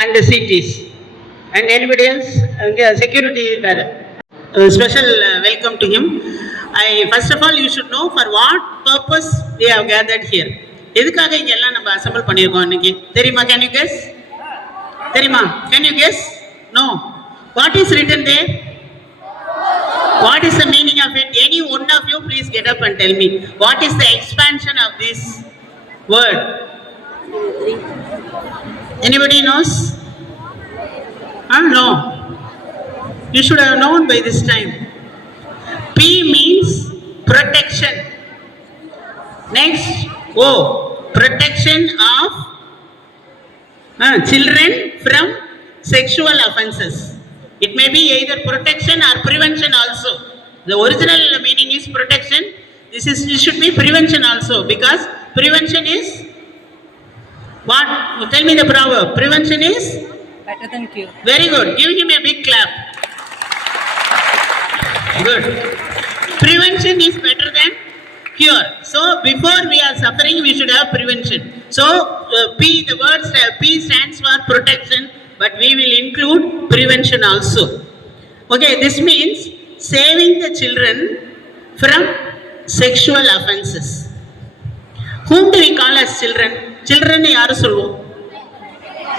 And cities and anybody இங்கே security வேறு special welcome to him I first of all you should know for what purpose we have gathered here எதுக்காக இங்கே எல்லாம் நம்ம assemble பண்ணியிருக்கோம் இன்னைக்கு தெரியுமா கேன் யூ கெஸ் தெரியுமா can you guess no what is written there what is the meaning of it any one of you please get up and tell me what is the expansion of this word Anybody knows? Huh? No. You should have known by this time. P means protection. Next, O, protection of uh, children from sexual offenses. It may be either protection or prevention also. The original meaning is protection. This is this should be prevention also because prevention is what? Tell me the proverb. Prevention is better than cure. very good. Give him a big clap. Good. Prevention is better than cure. So before we are suffering, we should have prevention. So uh, P, the word sta- P stands for protection, but we will include prevention also. Okay, this means saving the children from sexual offenses. Whom do we call as children? Children யாரு சொல்லுவோம்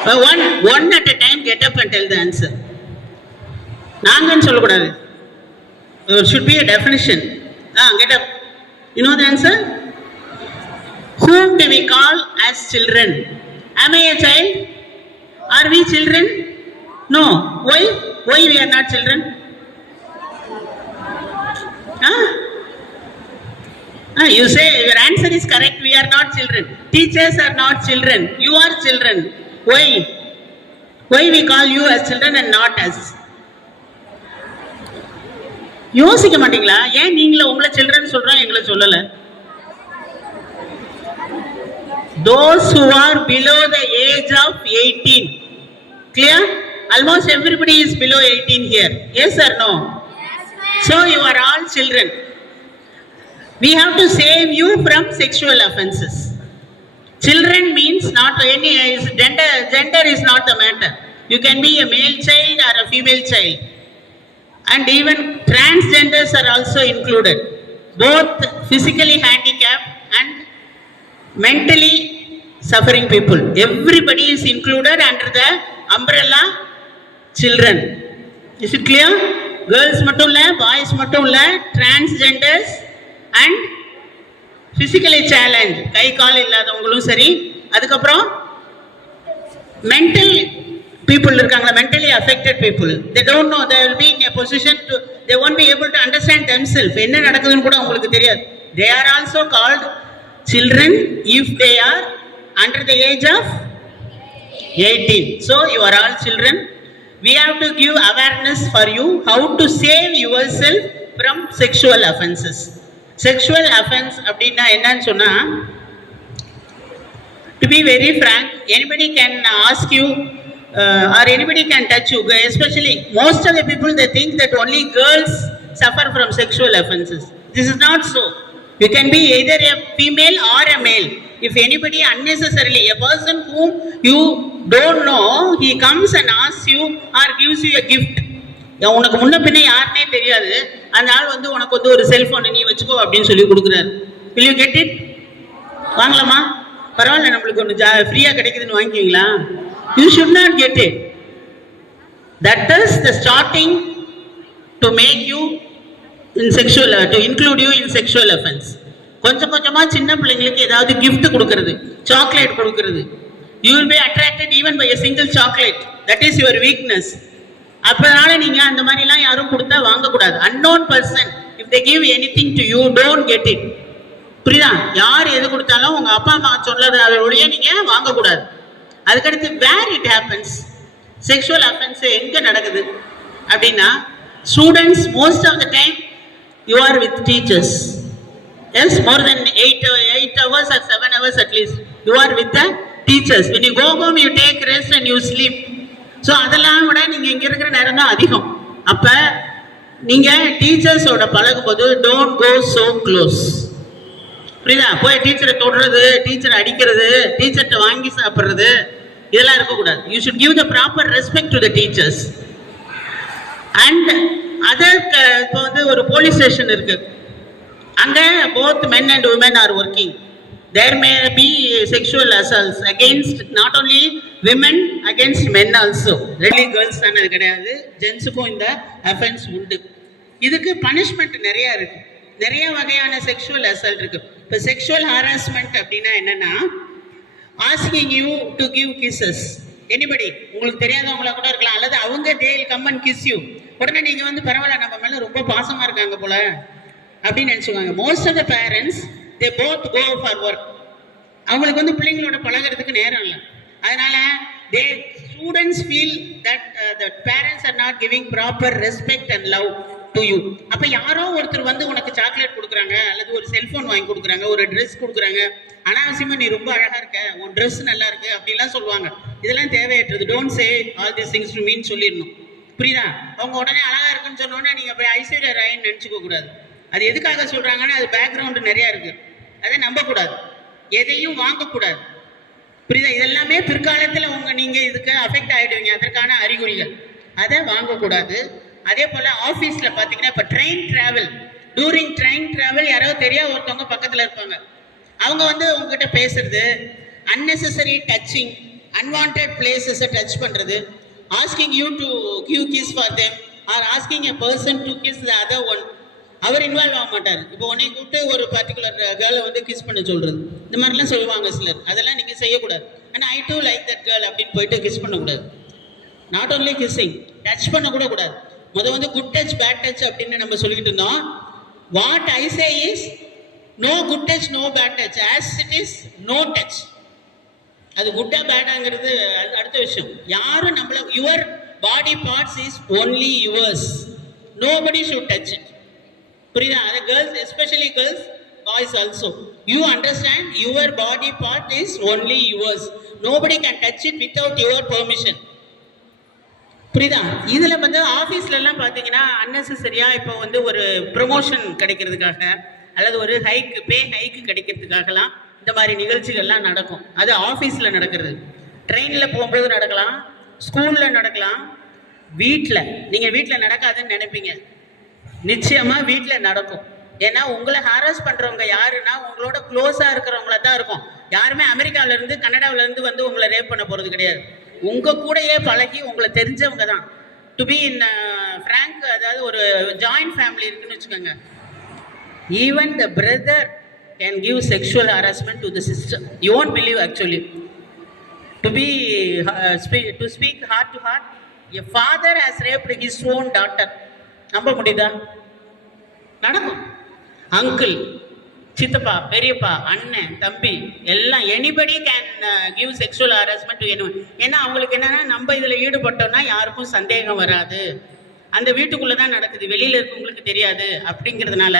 Uh, one one at a time get up and tell the answer நாங்கன்னு சொல்லக்கூடாது uh, should be a definition ah get up you know the answer whom do we call as children am i a child are we children no why why we are not children ah Ah, you say your answer is correct. We are not children. Teachers are not children. You are children. Why? Why we call you as children and not as? யோசிக்க மாட்டீங்களா ஏன் நீங்கள உங்களை children சொல்றோம் எங்களை சொல்லல those who are below the age of 18 clear almost everybody is below 18 here yes or no so you are all children we have to save you from sexual offenses children means not any is gender gender is not the matter you can be a male child or a female child and even transgenders are also included both physically handicapped and mentally suffering people everybody is included under the umbrella children is it clear girls மட்டும் இல்ல boys மட்டும் இல்ல transgenders and physically challenge கை கால் இல்லாதவங்களும் சரி அதுக்கப்புறம் mental people இருக்காங்களா mentally affected people they don't know there will be in a position to they won't be able to understand them self என்ன நடக்குதுன்னு கூட அவங்களுக்கு தெரியாது they are also called children if they are under the age of eighteen so you are all children we have to give awareness for you how to save your self from sexual offences sexual offense அப்படின்னா என்னன்னு சொன்னா to be very frank, anybody can ask you uh, or anybody can touch you. Especially, most of the people they think that only girls suffer from sexual offenses. This is not so. You can be either a female or a male. If anybody unnecessarily, a person whom you don't know, he comes and asks you or gives you a gift. உனக்கு முன்ன பின்ன யாருனே தெரியாது. அந்த ஆள் வந்து உனக்கு வந்து ஒரு செல்போன் நீ வச்சுக்கோ அப்படின்னு சொல்லி கொடுக்குறாரு. வில் யூ கெட் இட் வாங்கலாமா? பரவாயில்ல நம்மளுக்கு ஒன்று ஜா ஃப்ரீயாக கிடைக்குதுன்னு வாங்கிக்கீங்களா? You should not get it that is the starting to make you in sexual to include you in sexual offence கொஞ்சம் கொஞ்சமாக சின்ன பிள்ளைங்களுக்கு ஏதாவது கிஃப்ட் கொடுக்கறது சாக்லேட் கொடுக்கறது. You will be attracted even by a single chocolate that is your weakness அப்பனால நீங்க அந்த மாதிரிலாம் யாரும் கொடுத்தா வாங்கக்கூடாது. Unknown person if they give any thing to you don't get it புரியுதா? யார் எது கொடுத்தாலும் உங்க அப்பா அம்மா சொல்றது அதை ஒழிய நீங்க வாங்கக்கூடாது. அதுக்கடுத்து where it happens sexual offence எங்க நடக்குது? அப்படின்னா students most of the time you are with teachers yes more than eight eight hours or seven hours at least you are with the teachers when you go home you take rest and you sleep so அதெல்லாம் விட நீங்க இங்க இருக்கிற நேரம் தான் அதிகம். அப்ப நீங்க டீச்சர்ஸோட பழகும் போது டோன்ட் கோ ஸோ க்ளோஸ் புரியுதா? போய் டீச்சரை தொடுறது டீச்சரை அடிக்கிறது டீச்சர்கிட்ட வாங்கி சாப்பிட்றது இதெல்லாம் இருக்கக்கூடாது. You should give the proper respect to the teachers and அதற்கு இப்போ வந்து ஒரு போலீஸ் ஸ்டேஷன் இருக்கு. அங்கே both men and women are working there may be sexual assaults against not only women against men also ரெண்டு கேர்ள்ஸ் தானே அது கிடையாது. ஜென்ஸுக்கும் இந்த அஃபென்ஸ் உண்டு. இதுக்கு பனிஷ்மெண்ட் நிறையா இருக்கு. நிறைய வகையான செக்ஷுவல் அசல்ட் இருக்கு. இப்போ செக்ஷுவல் ஹாராஸ்மெண்ட் அப்படின்னா என்னன்னா asking you to give kisses anybody உங்களுக்கு தெரியாதவங்களா கூட இருக்கலாம். அல்லது அவங்க தேல் கம் அண்ட் கிஸ் யூ உடனே நீங்கள் வந்து பரவாயில்ல நம்ம மேலே ரொம்ப பாசமாக இருக்காங்க போல அப்படின்னு நினைச்சுக்கோங்க most of the parents they both go for work அவங்களுக்கு வந்து பிள்ளைங்களோட பழகுறதுக்கு நேரம் இல்லை. அதனால they students feel that the parents are not giving proper respect and love to you அப்போ யாரோ ஒருத்தர் வந்து உனக்கு சாக்லேட் கொடுக்குறாங்க அல்லது ஒரு செல்போன் வாங்கி கொடுக்குறாங்க ஒரு ட்ரெஸ் கொடுக்குறாங்க அனாவசியமா நீ ரொம்ப அழகா இருக்க உன் ட்ரெஸ் நல்லா இருக்கு அப்படிலாம் சொல்லுவாங்க. இதெல்லாம் தேவையற்றது. Don't say all this things to mean சொல்லிடணும். புரியுதா? அவங்க உடனே அழகா இருக்குன்னு சொன்னோடனே நீங்க அப்படி ஐஸ்வர்யா ராயின்னு நினச்சிக்க கூடாது. அது எதுக்காக சொல்றாங்கன்னா அது பேக்ரவுண்டு நிறைய இருக்கு. அதை நம்பக்கூடாது. எதையும் வாங்கக்கூடாது. புரியுதா? இதெல்லாமே பிற்காலத்தில் உங்க நீங்க இதுக்கு அஃபெக்ட் ஆகிடுவீங்க அதற்கான அறிகுறிகள். அதை வாங்கக்கூடாது. அதே போல ஆஃபீஸில் பார்த்தீங்கன்னா இப்போ train travel touring train travel யாரோ தெரியாத ஒருத்தவங்க பக்கத்தில் இருப்பாங்க. அவங்க வந்து உங்ககிட்ட பேசுறது அன்னெசரி டச்சிங் அன்வான்ட் பிளேசஸை டச் பண்ணுறது asking you to give kiss for them are asking a person to kiss the other one our involve ஆக மாட்டார். இப்போ உன்னை கூப்பிட்டு ஒரு பர்டிகுலர் கேர்ளை வந்து கிஸ் பண்ண சொல்கிறது இந்த மாதிரிலாம் சொல்லுவாங்க சிலர். அதெல்லாம் நீங்கள் செய்யக்கூடாது. ஆனால் I do like that girl அப்படின்னு போயிட்டு கிஸ் பண்ணக்கூடாது. நாட் ஓன்லி கிஸ்ஸிங் டச் பண்ணக்கூட கூடாது. முத வந்து குட் டச் பேட் டச் அப்படின்னு நம்ம சொல்லிக்கிட்டு இருந்தோம். What I say is no good touch no bad touch as it is no touch அது குட்டா பேடாங்கிறது அது அடுத்த விஷயம். யாரும் நம்மள your body parts is only yours nobody should touch it புரியுதா? அது girls especially girls boys also you understand your body part is only yours nobody can touch it without your permission புரியுதா? இதில் வந்து ஆஃபீஸ்லலாம் பார்த்தீங்கன்னா அன்னெசரியாக இப்போ வந்து ஒரு ப்ரொமோஷன் கிடைக்கிறதுக்காக அல்லது ஒரு ஹைக்கு பே ஹைக்கு கிடைக்கிறதுக்காகலாம் இந்த மாதிரி நிகழ்ச்சிகள்லாம் நடக்கும். அது ஆஃபீஸில் நடக்கிறது. ட்ரெயினில் போகும்போது நடக்கலாம் ஸ்கூலில் நடக்கலாம் வீட்டில் நீங்கள் வீட்டில் நடக்காதுன்னு நினைப்பீங்க. நிச்சயமாக வீட்டில் நடக்கும். ஏன்னா உங்களை ஹாராஸ் பண்றவங்க யாருன்னா உங்களோட க்ளோஸா இருக்கிறவங்கள தான் இருக்கும். யாருமே அமெரிக்கால இருந்து கனடாவில இருந்து வந்து உங்களை ரேப் பண்ண போறது கிடையாது. உங்க கூடயே பழகி உங்களை தெரிஞ்சவங்க தான். டு பி இன் ஃப்ராங்க் அதாவது ஒரு ஜாயிண்ட் ஃபேமிலி இருக்குன்னு வச்சுக்கோங்க. Even the brother can give sexual harassment to the sister you believe actually to be to speak heart to heart a father has raped his own daughter நம்ப முடியுதா? நடக்கும். Uncle சித்தப்பா பெரியப்பா அண்ணன் தம்பி எல்லாம் anybody can give sexual harassment வேணும் ஏன்னா அவங்களுக்கு என்னன்னா நம்ம இதில் ஈடுபட்டோம்னா யாருக்கும் சந்தேகம் வராது. அந்த வீட்டுக்குள்ளே தான் நடக்குது. வெளியில் இருக்கவங்களுக்கு தெரியாது. அப்படிங்கிறதுனால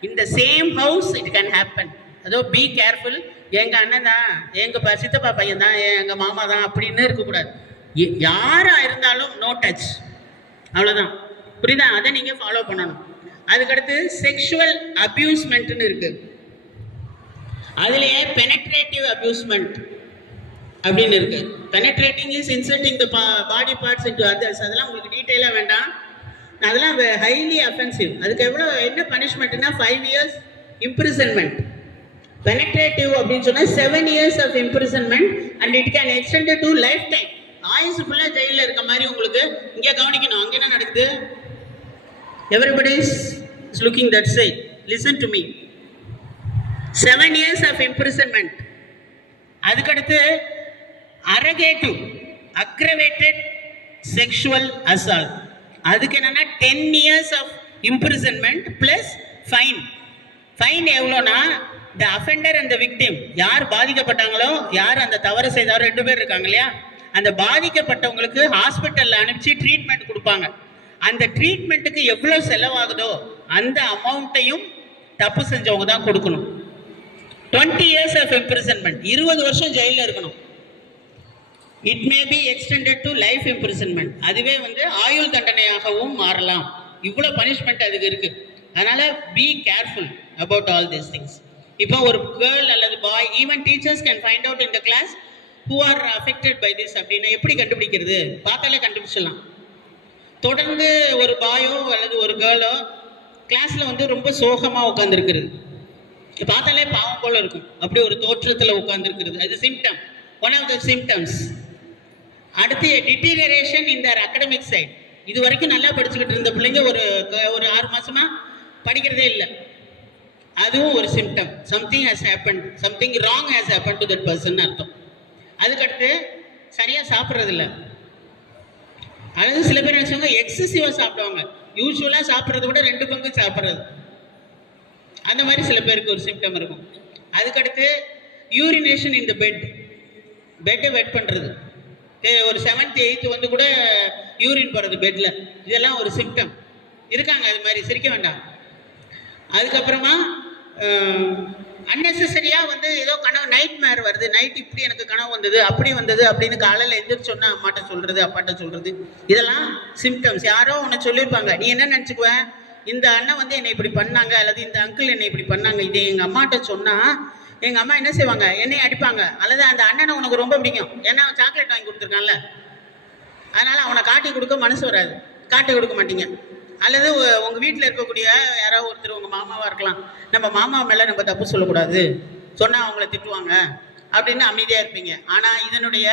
இந்த same house it can happen அதோ பி கேர்ஃபுல் எங்கள் அண்ணன் தான் எங்கள் ப- சித்தப்பா பையன் தான் எங்கள் மாமா தான் அப்படின்னு இருக்கக்கூடாது. யாராக இருந்தாலும் நோ டச் அவ்வளோதான் புரியுதா? அதை நீங்கள் ஃபாலோ பண்ணணும். அதுக்கடுத்து செக்ஷுவல் அப்யூஸ்மெண்ட்னு இருக்கு. அதுலயே பெனட்ரேட்டிவ் அப்யூஸ்மெண்ட் அப்படின்னு இருக்கு. Penetrating is inserting the body parts into others அதெல்லாம் உங்களுக்கு டீட்டெயிலாக வேண்டாம். அதெல்லாம் ஹைலி அஃபென்சிவ் அதுக்கு எவ்வளோ என்ன பனிஷ்மெண்ட்னா ஃபைவ் இயர்ஸ் இம்ப்ரிசன்மெண்ட் பெனட்ரேட்டிவ் அப்படின்னு சொன்னால் seven years of imprisonment and it can extend to life time ஆயுசு ஃபுல்லாக ஜெயிலில் இருக்க மாதிரி உங்களுக்கு இங்கே கவனிக்கணும். அங்கே என்ன நடக்குது? Everybody is looking that side. Listen to me seven years of imprisonment அதுக்கடுத்து அரகேட்டு அக்ரவேட்டட் செக்ஷுவல் அசால்ட் அதுக்கு என்னன்னா ten years of imprisonment plus fine fine எவ்வளோனா the offender and the victim யார் பாதிக்கப்பட்டாங்களோ யார் அந்த தவறு செய்தாரோ ரெண்டு பேர் இருக்காங்க இல்லையா? அந்த பாதிக்கப்பட்டவங்களுக்கு ஹாஸ்பிட்டலில் அனுப்பிச்சு ட்ரீட்மெண்ட் கொடுப்பாங்க. அந்த ட்ரீட்மெண்ட்டுக்கு எவ்வளோ செலவாகுதோ அந்த அமௌண்ட்டையும் தப்பு செஞ்சவங்க தான் கொடுக்கணும். டுவெண்ட்டி இயர்ஸ் ஆஃப் இம்ப்ரிசன்மெண்ட் இருபது வருஷம் ஜெயிலில் இருக்கணும். It may be extended to life imprisonment அதுவே வந்து ஆயுள் தண்டனையாகவும் மாறலாம். இவ்வளோ பனிஷ்மெண்ட் அதுக்கு இருக்குது அதனால் be careful about all these things இப்போ ஒரு கேர்ள் அல்லது boy even teachers can find out in the class who are affected by this அப்படின்னா எப்படி கண்டுபிடிக்கிறது? பார்த்தாலே கண்டுபிடிச்சிடலாம். தொடர்ந்து ஒரு பாயோ அல்லது ஒரு கேர்ளோ கிளாஸ்ல வந்து ரொம்ப சோகமா உட்காந்துருக்கிறது பார்த்தாலே பாவம் போல இருக்கும். அப்படி ஒரு தோற்றத்தில் உட்காந்துருக்கிறது அது symptom one of the symptoms அடுத்து டிட்டீரியரேஷன் இன் தர் அகடமிக் சைட் இது வரைக்கும் நல்லா படிச்சுக்கிட்டு இருந்த பிள்ளைங்க ஒரு க- ஒரு ஆறு மாசமா படிக்கிறதே இல்லை. அதுவும் ஒரு symptom something has happen something wrong has happen to that person அர்த்தம். அதுக்கடுத்து சரியாக சாப்பிட்றதில்ல அதாவது சில பேர் நினைச்சாங்க எக்ஸசிவாக சாப்பிடுவாங்க. யூஸ்வலாக சாப்பிட்றத விட ரெண்டு பங்கு சாப்பிட்றது. அந்த மாதிரி சில பேருக்கு ஒரு சிம்டம் இருக்கும். அதுக்கடுத்து யூரினேஷன் இன் த பெட் பெட்டை வெட் பண்ணுறது ஒரு செவன்த் எயித்து வந்து கூட யூரின் போகிறது பெட்டில் இதெல்லாம் ஒரு சிம்டம் இருக்காங்க அது மாதிரி சிரிக்க வேண்டாம். அதுக்கப்புறமா அன்னெசரியாக வந்து ஏதோ கனவு நைட் மேர் வருது. நைட் இப்படி எனக்கு கனவு வந்தது அப்படி வந்தது அப்படின்னு காலையில் எந்திரிச்சோன்னா அம்மாட்ட சொல்கிறது அப்பாட்ட சொல்கிறது இதெல்லாம் சிம்டம்ஸ் யாரோ ஒன்று சொல்லியிருப்பாங்க. நீ என்ன நினச்சிக்குவ? இந்த அண்ணன் வந்து என்னை இப்படி பண்ணாங்க அல்லது இந்த அங்கிள் என்னை இப்படி பண்ணாங்க. இதை எங்கள் அம்மாட்ட சொன்னால் எங்கள் அம்மா என்ன செய்வாங்க? என்னை அடிப்பாங்க. அல்லது அந்த அண்ணனை உனக்கு ரொம்ப பிடிக்கும். ஏன்னா அவன் சாக்லேட் வாங்கி கொடுத்துருக்கான்ல. அதனால் அவனை காட்டி கொடுக்க மனசு வராது. காட்டி கொடுக்க மாட்டீங்க. அல்லது உங்கள் உங்க வீட்டில் இருக்கக்கூடிய யாராவது ஒருத்தர் உங்க மாமாவா இருக்கலாம். நம்ம மாமா மேல நம்ம தப்பு சொல்லக்கூடாது. சொன்னா அவங்கள திட்டுவாங்க. அப்படின்னு அமைதியா இருப்பீங்க. ஆனா இதனுடைய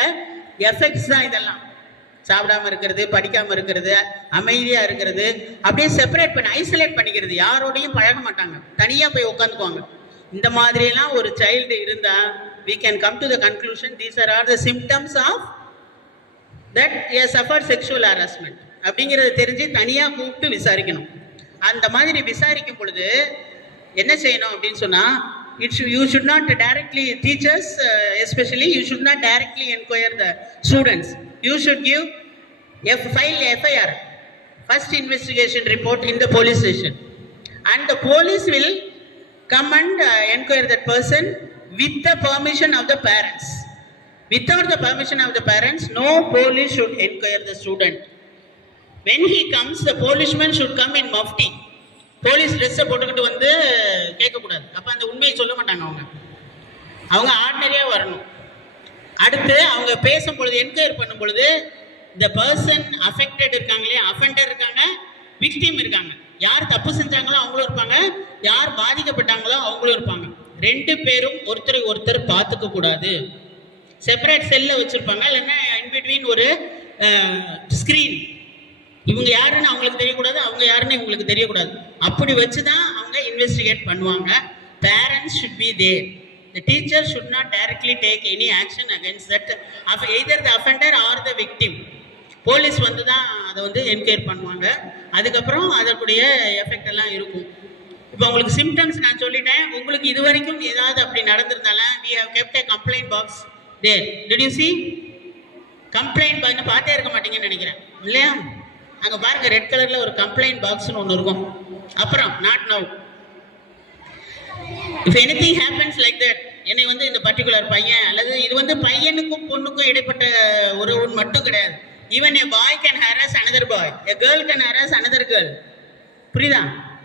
எஃபெக்ட்ஸ் தான் இதெல்லாம். சாப்பிடாம இருக்கிறது படிக்காம இருக்கிறது அமைதியா இருக்கிறது அப்படியே செப்பரேட் பண்ணி ஐசோலேட் பண்ணிக்கிறது. யாரோடையும் பழக மாட்டாங்க. தனியா போய் உட்காந்துக்குவாங்க இந்த மாதிரியெல்லாம் ஒரு சைல்டு இருந்தா we can come to the conclusion these are are the symptoms of that a suffer sexual harassment அப்படிங்கிறத தெரிஞ்சு தனியாக கூப்பிட்டு விசாரிக்கணும் அந்த மாதிரி விசாரிக்கும் பொழுது என்ன செய்யணும் அப்படின்னு சொன்னால் it's you should not directly teachers especially you should not directly enquire the students you should give F file FIR first investigation report in the police station and the police will come and enquire that person with with the permission of the parents. Without the permission of the parents, no police should enquire the student. When he comes the policeman should come in mufti police ட்ரெஸ்ஸை போட்டுக்கிட்டு வந்து கேட்கக்கூடாது. அப்போ அந்த உண்மையை சொல்ல மாட்டாங்க அவங்க. அவங்க ஆர்டினரியாக வரணும். அடுத்து அவங்க பேசும் பொழுது என்கொயர் பண்ணும் பொழுது இந்த பர்சன் அஃபெக்டட் இருக்காங்களே அஃபெண்டர் இருக்காங்க விக்டிம் இருக்காங்க. யார் தப்பு செஞ்சாங்களோ அவங்களும் இருப்பாங்க. யார் பாதிக்கப்பட்டாங்களோ அவங்களும் இருப்பாங்க. ரெண்டு பேரும் ஒருத்தரை ஒருத்தர் பார்த்துக்க கூடாது செப்பரேட் செல்ல வச்சுருப்பாங்க. இல்லைன்னா இன்பிட்வீன் ஒரு ஸ்க்ரீன் இவங்க யாருன்னு அவங்களுக்கு தெரியக்கூடாது அவங்க யாருன்னு இவங்களுக்கு தெரியக்கூடாது. அப்படி வச்சு தான் அவங்க இன்வெஸ்டிகேட் பண்ணுவாங்க. Parents should be there the teacher should not directly take any action against that of either the offender or the victim police வந்து தான் அதை வந்து என்கொயர் பண்ணுவாங்க. அதுக்கப்புறம் அதற்குடைய எஃபெக்ட் எல்லாம் இருக்கும். இப்போ உங்களுக்கு சிம்டம்ஸ் நான் சொல்லிட்டேன். உங்களுக்கு இது வரைக்கும் ஏதாவது அப்படி நடந்திருந்தாலும் we have kept a complaint box there did you see complaint பண்ண பார்த்தே இருக்க மாட்டீங்கன்னு நினைக்கிறேன். இல்லையா? அங்க பாருங்க ரெட் கலர்ல ஒரு கம்ப்ளைண்ட் பாக்ஸ்னு ஒன்று இருக்கும். அப்புறம் not now if anything happens like that என்னை வந்து இந்த பர்டிகுலர் பையன் அல்லது இது வந்து பையனுக்கும் பொண்ணுக்கும் இடைப்பட்ட உறவுன்னு மட்டும் கிடையாது. Even a boy can harass another boy a girl can harass another girl புரியுதா?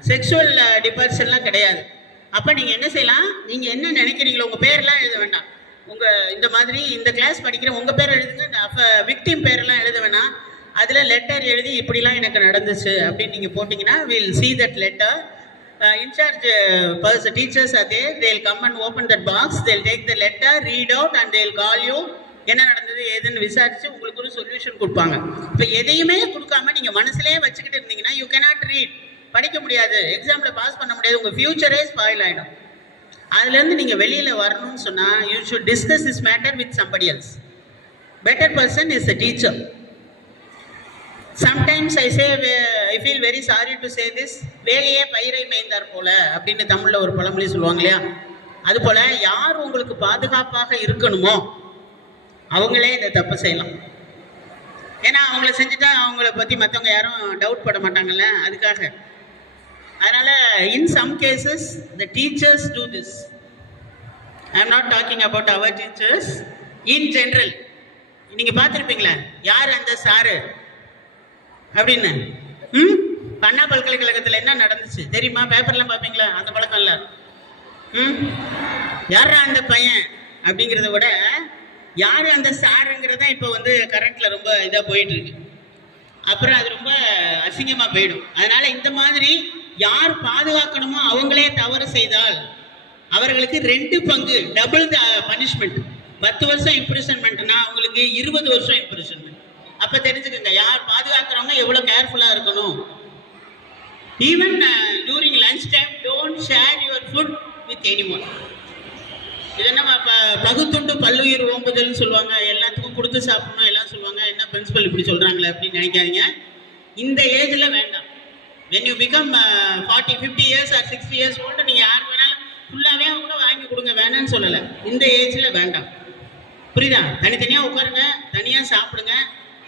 செக்ஷுவல் டிபர்ஷன்லாம் uh, கிடையாது. அப்போ நீங்கள் என்ன செய்யலாம்? நீங்கள் என்ன நினைக்கிறீங்களோ உங்கள் பேர்லாம் எழுத வேண்டாம். உங்கள் இந்த மாதிரி இந்த கிளாஸ் படிக்கிற உங்கள் பேர் எழுதுங்க இந்த விக்டிம் பேரெல்லாம் எழுத வேணாம். அதில் லெட்டர் எழுதி இப்படிலாம் எனக்கு நடந்துச்சு அப்படின்னு நீங்கள் போட்டிங்கன்னா will see that letter in charge first teachers அதே they'll come and open that box they'll take the letter read out and they'll call you என்ன நடந்தது ஏதுன்னு விசாரித்து உங்களுக்கு ஒரு சொல்யூஷன் கொடுப்பாங்க. இப்போ எதையுமே கொடுக்காம நீங்கள் மனசுலேயே வச்சுக்கிட்டு இருந்தீங்கன்னா யூ கேனாட் ரீட் படிக்க முடியாது. எக்ஸாமில் பாஸ் பண்ண முடியாது. உங்கள் ஃபியூச்சரே ஸ்பாயில் ஆகிடும் அதுலேருந்து நீங்கள் வெளியில் வரணும்னு சொன்னால் you should discuss this matter with somebody else better person is a teacher sometimes I say I feel very sorry to say this வேலையே பயிரை மேய்ந்தார் போல அப்படின்னு தமிழில் ஒரு பழமொழி சொல்லுவாங்க இல்லையா? அதுபோல் யார் உங்களுக்கு பாதுகாப்பாக இருக்கணுமோ அவங்களே இந்த தப்பு செய்யலாம். ஏன்னா அவங்கள செஞ்சுட்டா அவங்கள பற்றி மற்றவங்க யாரும் டவுட் பட மாட்டாங்கல்ல அதுக்காக. அதனால் in some cases the teachers do this I am not talking about our teachers in general நீங்கள் பார்த்துருப்பீங்களா? யார் அந்த சாரு? அப்படின்னு. ம்? அண்ணா பல்கலைக்கழகத்தில் என்ன நடந்துச்சு? தெரியுமா? பேப்பர்லாம் பார்ப்பீங்களா? அந்த பழக்கம் இல்லை. ம்? யாரா அந்த பையன்? அப்படிங்கிறத விட யார் அந்த சாருங்கிறது தான் இப்போ வந்து கரண்ட்டில் ரொம்ப இதாக போயிட்டுருக்கு. அப்புறம் அது ரொம்ப அசிங்கமாக போயிடும். அதனால் இந்த மாதிரி யார் பாதுகாக்கணுமோ அவங்களே தவறு செய்தால் அவர்களுக்கு ரெண்டு பங்கு டபுள் த பனிஷ்மெண்ட் பத்து வருஷம் இம்ப்ரிசன்மெண்ட்னா அவங்களுக்கு இருபது வருஷம் இம்ப்ரிசன்மெண்ட் அப்போ தெரிஞ்சுக்கோங்க யார் பாதுகாக்கிறவங்க எவ்வளோ கேர்ஃபுல்லாக இருக்கணும்? Even during lunch time don't share your food with anyone இது என்ன ப- பகுத்துண்டு பல்லுயிர் ஓம்புதல்னு சொல்லுவாங்க எல்லாத்துக்கும் கொடுத்து சாப்பிடணும் எல்லாம் சொல்லுவாங்க என்ன பிரின்சிபல் இப்படி சொல்றாங்களே அப்படின்னு நினைக்காதீங்க. இந்த ஏஜ்ல வேண்டாம். When you become forty fifty years or sixty years old நீங்க யார் வேணாலும் ஃபுல்லாகவே கூட வாங்கி கொடுங்க வேணாம்னு சொல்லலை. இந்த ஏஜ்ல வேண்டாம். புரியுதா? தனித்தனியாக உட்காருங்க தனியாக சாப்பிடுங்க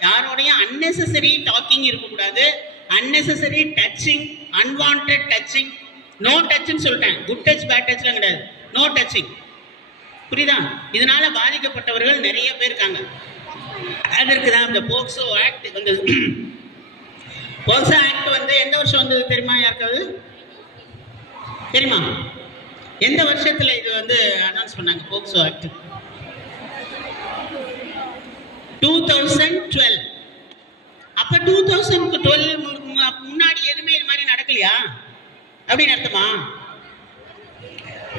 யாரோடையும் அன்னெசரி டாக்கிங் இருக்கக்கூடாது unnecessary touching unwanted touching no டச்னு சொல்லிட்டேன். குட் டச் பேட் டச்லாம் கிடையாது. நோ டச்சிங் புரியுதா? இதனால பாதிக்கப்பட்டவர்கள் நிறைய பேர் இருக்காங்க. அதற்கு தான் இந்த போக்சோ ஆக்ட் வந்தது போக்சோ ஆக்ட் வந்து எந்த வருஷம் வந்தது தெரியுமா? யாருக்காவது? தெரியுமா? எந்த வருஷத்தில் இது வந்து அனௌன்ஸ் பண்ணாங்க? POCSO act. Two thousand twelve அப்ப டூ தௌசண்ட் டுவெல் முன்னாடி எதுவுமே இது மாதிரி நடக்கலையா? அப்படின்னு அர்த்தமா?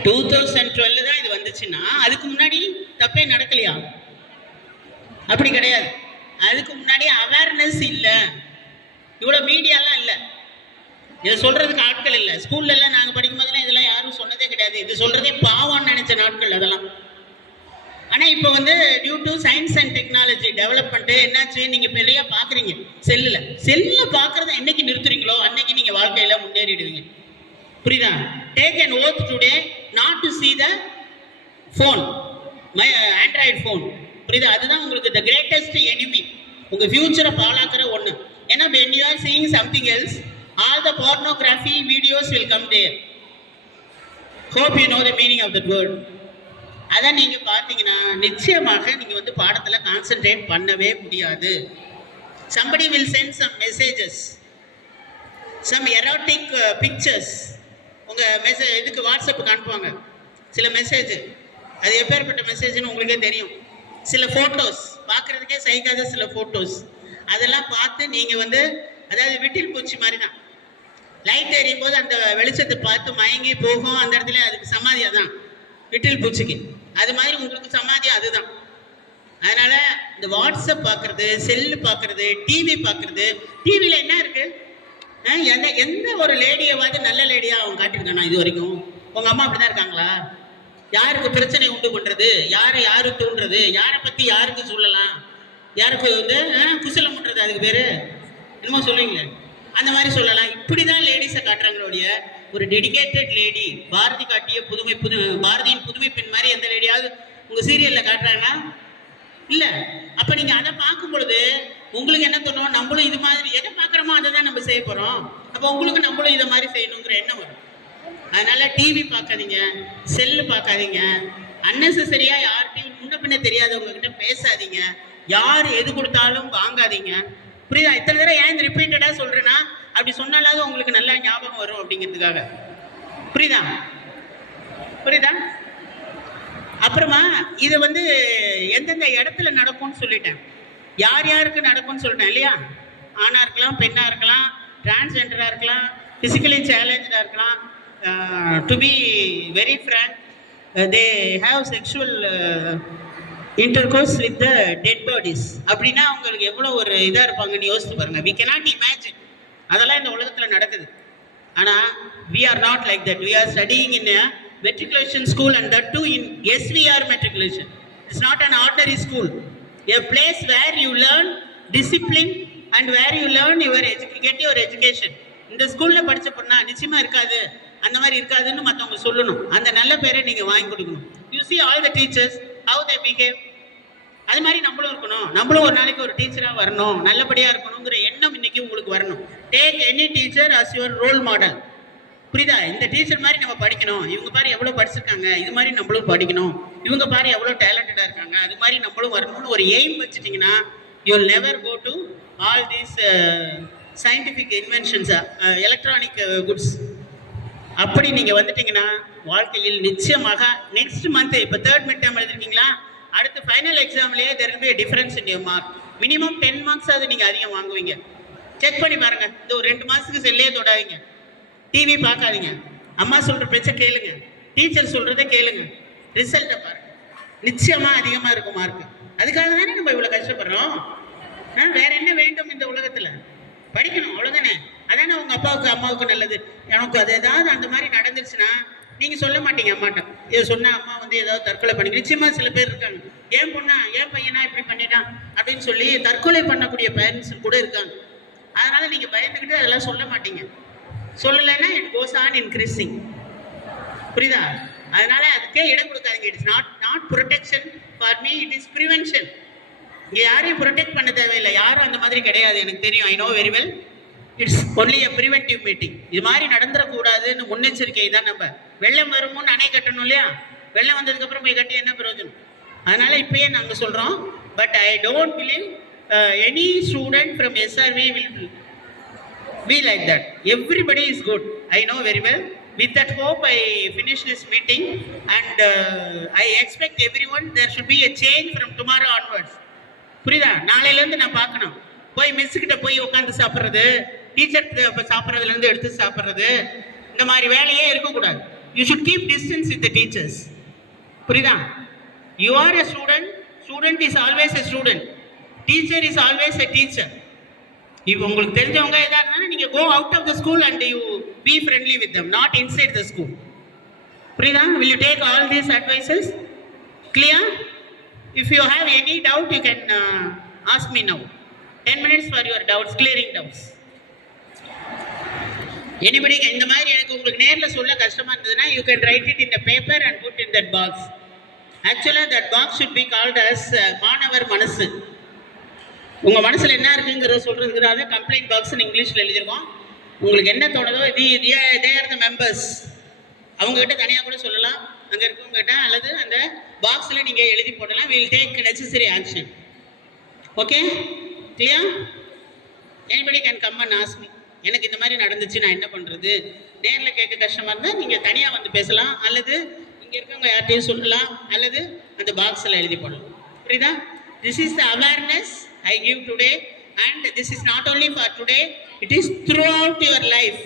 டூ தௌசண்ட் டுவெல் தான் இது வந்துச்சுன்னா அதுக்கு முன்னாடி தப்பே நடக்கலையா? அப்படி கிடையாது. அதுக்கு முன்னாடி அவேர்னஸ் இல்லை. இவ்வளோ மீடியாலாம் இல்லை. இதை சொல்றதுக்கு ஆட்கள் இல்லை. ஸ்கூல்லலாம் நாங்கள் படிக்கும் போதெல்லாம் இதெல்லாம் யாரும் சொன்னதே கிடையாது. இது சொல்றதே பாவம்னு நினைச்ச நாட்கள் அதெல்லாம். ஆனால் இப்போ வந்து due to science and technology development என்னாச்சு? நீங்கள் பெரிய பார்க்குறீங்க செல்லில். செல்லில் பார்க்குறத என்னைக்கு நிறுத்துறீங்களோ அன்னைக்கு நீங்கள் வாழ்க்கையில் முன்னேறிடுவீங்க. புரியுதா? Take and oath today not to see the phone my Android phone புரியுதா? அதுதான் உங்களுக்கு த கிரேட்டஸ்ட் எனிமி உங்கள் ஃபியூச்சரை பாழாக்குற ஒன்று ஏன்னா when you are seeing something else all the pornography videos will come there hope you know the meaning of that word அதான் நீங்கள் பார்த்தீங்கன்னா நிச்சயமாக நீங்கள் வந்து பாடத்தில் கான்சென்ட்ரேட் பண்ணவே முடியாது. Somebody will send some messages some erotic pictures உங்கள் மெசேஜ் இதுக்கு வாட்ஸ்அப்புக்கு அனுப்புவாங்க. சில மெசேஜ் அது எப்பேற்பட்ட மெசேஜ்னு உங்களுக்கே தெரியும். சில ஃபோட்டோஸ் பார்க்குறதுக்கே சகிக்காத சில ஃபோட்டோஸ் அதெல்லாம் பார்த்து நீங்கள் வந்து அதாவது விட்டில் பூச்சி மாதிரி தான் லைட் எரியும் போது அந்த வெளிச்சத்தை பார்த்து மயங்கி போகும். அந்த இடத்துல அதுக்கு சமாதி அதான். விட்டில் பூச்சிக்கு. அது மாதிரி உங்களுக்கு சமாதி அதுதான். அதனால இந்த வாட்ஸ்அப் பார்க்கறது செல்லு பார்க்கறது டிவி பார்க்கறது டிவியில் என்ன இருக்கு? எந்த எந்த ஒரு லேடியவாது நல்ல லேடியா அவன் காட்டியிருக்கானா இது வரைக்கும்? உங்க அம்மா அப்படிதான் இருக்காங்களா? யாருக்கு பிரச்சனை உண்டு பண்றது? யாரை யாரு தூண்டுறது? யாரை பத்தி யாருக்கு சொல்லலாம்? யாருக்கு வந்து குசலம் பண்றது அதுக்கு பேரு? என்னமோ சொல்லுவீங்களே அந்த மாதிரி சொல்லலாம். இப்படிதான் லேடிஸை காட்டுறாங்களோடைய ஒரு டெடிகேட்டட் லேடி பாரதி காட்டிய புதுமை புது பாரதியின் புதுமை பெண் மாதிரி எந்த லேடியாவது உங்க சீரியல்ல காட்டுறாங்கன்னா இல்ல. அப்ப நீங்க அதை பார்க்கும் பொழுது உங்களுக்கு என்ன தோணும்? நம்மளும் இது மாதிரி எதை பார்க்குறோமோ அதை தான் நம்ம செய்ய போறோம். அப்ப உங்களுக்கு நம்மளும் இதை மாதிரி செய்யணுங்கிற எண்ணம் வரும். அதனால டிவி பார்க்காதீங்க செல்லு பார்க்காதீங்க. அன்னெசரியா யார்கிட்டையும் முன்ன பின்ன தெரியாதவங்க கிட்ட பேசாதீங்க. யார் எது கொடுத்தாலும் வாங்காதீங்க. புரியுதா? இத்தனை தடவை ஏன் ரிப்பீட்டடா சொல்றேன்னா அப்படி சொன்னாலாவது உங்களுக்கு நல்லா ஞாபகம் வரும் அப்படிங்கிறதுக்காக. புரியுதா? புரியுதா? அப்புறமா இது வந்து எந்தெந்த இடத்துல நடக்கும்னு சொல்லிட்டேன். யார் யாருக்கு நடக்கும்னு சொல்லிட்டேன் இல்லையா? ஆணாக இருக்கலாம் பெண்ணாக இருக்கலாம் டிரான்ஸ்ஜெண்டராக இருக்கலாம் ஃபிசிக்கலி சேலஞ்சாக இருக்கலாம் to be very frank they have sexual intercourse with the dead bodies அப்படின்னா அவங்களுக்கு எவ்வளோ ஒரு இதாக இருப்பாங்கன்னு யோசித்து பாருங்க. வி கெனாட் இமேஜின் அதெல்லாம் இந்த உலகத்தில் நடக்குது ஆனால் we are not like that we are studying in matriculation school and that too in SVR matriculation it's not an ordinary school a place where you learn discipline and where you learn your get your education இந்த ஸ்கூலில் படித்த பொண்ணா நிச்சயமாக இருக்காது அந்த மாதிரி இருக்காதுன்னு மற்றவங்க சொல்லணும் அந்த நல்ல பேரை நீங்கள் வாங்கி கொடுக்கணும் you see all the teachers how they behave அது மாதிரி நம்மளும் இருக்கணும் நம்மளும் ஒரு நாளைக்கு ஒரு டீச்சராக வரணும் நல்லபடியாக இருக்கணுங்கிற எண்ணம் take any teacher as your role model புரியுதா? இந்த டீச்சர் மாதிரி நம்ம படிக்கணும். இவங்க பாரு எவ்வளோ படிச்சிருக்காங்க. இது மாதிரி நம்மளும் படிக்கணும். இவங்க பாரு எவ்வளோ டேலண்டடாக இருக்காங்க. அது மாதிரி நம்மளும் வரணும்னு ஒரு எய்ம் வச்சுட்டிங்கன்னா you will never go to all these scientific inventions electronic goods அப்படி நீங்கள் வந்துட்டீங்கன்னா வாழ்க்கையில் நிச்சயமாக நெக்ஸ்ட் மந்த் இப்போ தேர்ட் மிட் டைம் எழுதிருக்கீங்களா? அடுத்து final எக்ஸாம்லேயே there will be you mark minimum ten marks அது நீங்கள் அதிகம் வாங்குவீங்க. செக் பண்ணி பாருங்க. இந்த ஒரு ரெண்டு மாசத்துக்கு செல்லையே தொடாதீங்க. டிவி பார்க்காதீங்க. அம்மா சொல்ற பேச்சை கேளுங்க. டீச்சர் சொல்றதை கேளுங்க. ரிசல்ட்டை பாருங்க. நிச்சயமா அதிகமா இருக்கும் மார்க் அதுக்காக தானே நம்ம இவ்வளவு கஷ்டப்படுறோம்? வேற என்ன வேண்டும் இந்த உலகத்துல? படிக்கணும் அவ்வளவுதானே? அதானே உங்க அப்பாவுக்கு அம்மாவுக்கு நல்லது. எனக்கு அது ஏதாவது அந்த மாதிரி நடந்துருச்சுன்னா நீங்க சொல்ல மாட்டீங்க அம்மாட்ட. இதை சொன்னா அம்மா வந்து ஏதாவது தற்கொலை பண்ணி நிச்சயமா சில பேர் இருக்காங்க. ஏன் பொண்ணா ஏன் பையனா இப்படி பண்ணிட்டான்? அப்படின்னு சொல்லி தற்கொலை பண்ணக்கூடிய பேரண்ட்ஸ் கூட இருக்காங்க. அதனால நீங்க பயந்துக்கிட்டு அதெல்லாம் சொல்ல மாட்டீங்க. சொல்லலைன்னா இட் கோஸ் ஆன் இன்க்ரீசிங் புரியுதா? அதனால அதுக்கே இடம் கொடுக்காதீங்க. It's not not protection for me it is prevention இங்கே யாரையும் ப்ரொடெக்ட் பண்ண தேவையில்லை. யாரும் அந்த மாதிரி கிடையாது எனக்கு தெரியும். I know very well it's only a preventive meeting இது மாதிரி நடந்துடக்கூடாதுன்னு முன்னெச்சரிக்கை தான் நம்ம. வெள்ளம் வரும்னு அணை கட்டணும் இல்லையா? வெள்ளம் வந்ததுக்கப்புறம் போய் கட்டி என்ன பிரயோஜனம்? அதனால இப்பயே நாங்கள் சொல்கிறோம் but I don't believe any student from SRV will be like that. Everybody is good. I know very well. With that hope, I finish this meeting and uh, I expect everyone there should be a change from tomorrow onwards. புரியுதா நாளையிலேருந்து நான் பார்க்கணும் போய் மிஸ்ஸுக்கிட்ட கிட்ட போய் உட்காந்து சாப்பிட்றது teacher சாப்பிட்றதுலேருந்து எடுத்து சாப்பிட்றது இந்த மாதிரி வேலையே இருக்கக்கூடாது you should keep distance with the teachers புரியுதா you are a student student is always a student teacher is always a teacher இப்போ உங்களுக்கு தெரிஞ்சவங்க எதாக இருந்தாலும் நீங்கள் go out of the school and you be friendly with them not inside the school புரியுதா? Will you take all these advices clear if you have any doubt you can ask me now ten minutes for your doubts clearing doubts anybody இந்த மாதிரி எனக்கு உங்களுக்கு நேரில் சொல்ல கஷ்டமாக இருந்ததுன்னா you can write it in the paper and put in that box ஆக்சுவலாக that box should be called as மாணவர் மனசு. உங்க மனசுல என்ன இருக்குங்கிறத சொல்றதுக்காக கம்ப்ளைண்ட் பாக்ஸ் இங்கிலீஷ்ல எழுதிருக்கோம் உங்களுக்கு என்ன தோணுதோ இது தே ஆர் த மெம்பர்ஸ் அவங்க கிட்ட தனியா கூட சொல்லலாம். அங்க இருக்கவங்க கிட்ட அல்லது அந்த பாக்ஸ்ல நீங்க எழுதி போடலாம். Will take necessary action okay கிளியா anybody can come and ask me எனக்கு இந்த மாதிரி நடந்துச்சு நான் என்ன பண்றது? நேரில் கேட்க கஷ்டமா இருந்தால் நீங்க தனியா வந்து பேசலாம். அல்லது இங்க இருக்கவங்க யார்ட்டையும் சொல்லலாம். அல்லது அந்த பாக்ஸ்ல எழுதி போடலாம். புரியுதா? This is the awareness I give today and this is not only for today it is throughout your life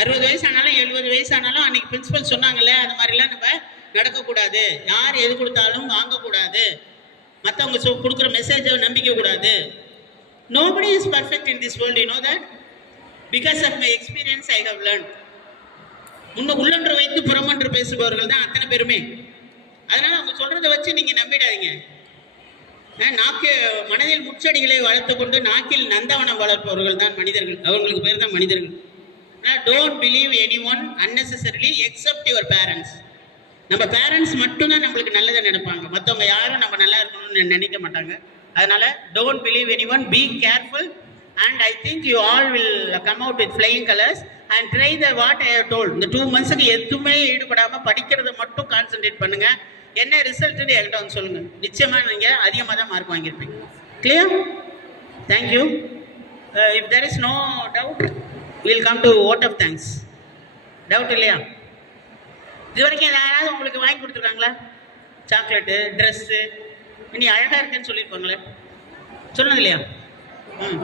அறுபது வயசு ஆனாலும் எழுபது வயசு ஆனாலும் அன்னைக்கு பிரின்சிபல் சொன்னாங்கல்ல அந்த மாதிரிலாம் நம்ம நடக்கக்கூடாது. யார் எது கொடுத்தாலும் வாங்கக்கூடாது. மற்றவங்க சொ கொடுக்குற மெசேஜை நம்பிக்கக்கூடாது. Nobody is perfect in this world you know that because of my experience I have learn முன்ன உள்ளன்று வைத்து புறமன்று பேசுபவர்கள் தான் அத்தனை பேருமே. அதனால் அவங்க சொல்கிறத வச்சு நீங்கள் நம்பிடாதீங்க. நாக்கு மனதில் முச்செடிகளை வளர்த்து கொண்டு நாக்கில் நந்தவனம் வளர்ப்பவர்கள் தான் மனிதர்கள். அவங்களுக்கு பேர் தான் மனிதர்கள். Don't believe any one unnecessarily except your parents நம்ம பேரண்ட்ஸ் மட்டும்தான் நம்மளுக்கு நல்லதை நினைப்பாங்க. மற்றவங்க யாரும் நம்ம நல்லா இருக்கணும்னு நினைக்க மாட்டாங்க. அதனால don't believe any one be careful and I think you all will come out with flying colours and try the what I told இந்த டூ மந்த்ஸுக்கு எதுவுமே ஈடுபடாமல் படிக்கிறத மட்டும் கான்சென்ட்ரேட் பண்ணுங்கள் என்ன ரிசல்ட்னு என்கிட்ட வந்து சொல்லுங்கள் நிச்சயமாக நீங்கள் அதிகமாக தான் mark வாங்கியிருப்பீங்க. Clear thank you if there is no doubt will come to vote of thanks doubt இல்லையா? இது வரைக்கும் யாராவது உங்களுக்கு வாங்கி கொடுத்துருக்காங்களா? சாக்லேட்டு ட்ரெஸ்ஸு நீ அழகாக இருக்குன்னு சொல்லியிருப்பாங்களே. சொன்னது இல்லையா? ம்.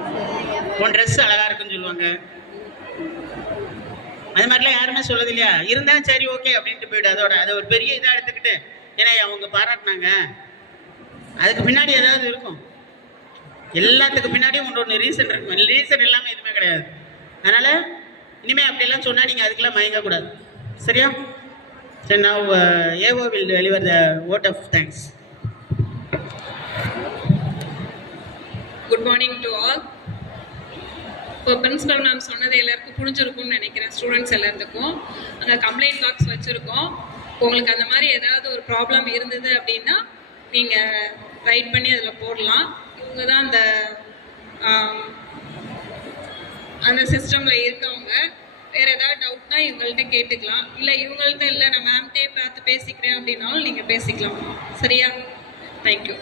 உன் ட்ரெஸ் அழகாக இருக்குன்னு சொல்லுவாங்க. அது மாதிரிலாம் யாருமே சொல்லது இல்லையா இருந்தால் சரி ஓகே அப்படின்ட்டு போயிடு. அதோட அதை ஒரு பெரிய இதாக எடுத்துக்கிட்டு ஏன்னா அவங்க பாராட்டினாங்க. அதுக்கு பின்னாடி ஏதாவது இருக்கும். எல்லாத்துக்கு பின்னாடியும் ஒன்று ஒன்று ரீசன் இருக்கும். ரீசன் இல்லாமல் எதுவுமே கிடையாது. அதனால் இனிமேல் அப்படிலாம் சொன்னால் நீங்கள் அதுக்கெல்லாம் மயங்கக்கூடாது. சரியா? சரி நான் AO will deliver the vote of thanks good morning to all இப்போ பிரின்ஸிபல் மேம் சொன்னது எல்லாருக்கும் புரிஞ்சிருக்கும்னு நினைக்கிறேன். ஸ்டூடெண்ட்ஸ் எல்லாத்துக்கும் அங்கே கம்ப்ளைண்ட் பாக்ஸ் வச்சுருக்கோம். உங்களுக்கு அந்த மாதிரி ஏதாவது ஒரு ப்ராப்ளம் இருந்தது அப்படின்னா நீங்கள் ரைட் பண்ணி அதில் போடலாம். இவங்க தான் அந்த அந்த சிஸ்டமில் இருக்கவங்க. வேறு ஏதாவது டவுட்னா இவங்கள்ட்ட கேட்டுக்கலாம். இல்லை இவங்கள்ட்ட இல்லை நான் மேம்கிட்டே பார்த்து பேசிக்கிறேன் அப்படின்னாலும் நீங்கள் பேசிக்கலாம். சரியா? Thank you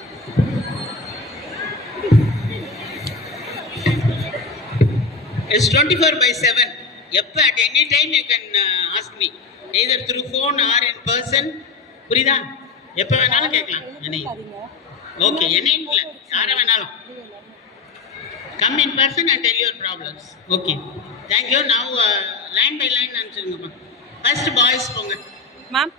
it's twenty four by seven எப்போ at any time you can ask me either through phone or in person புரியுதா? எப்போ வேணாலும் கேட்கலாம். என்னையும் ஓகே என்னையும் இல்லை. யாரை வேணாலும். Come in person and tell your problems okay thank you now line by line அனுப்பிச்சிருங்கப்பா. First boys போங்க. மேம்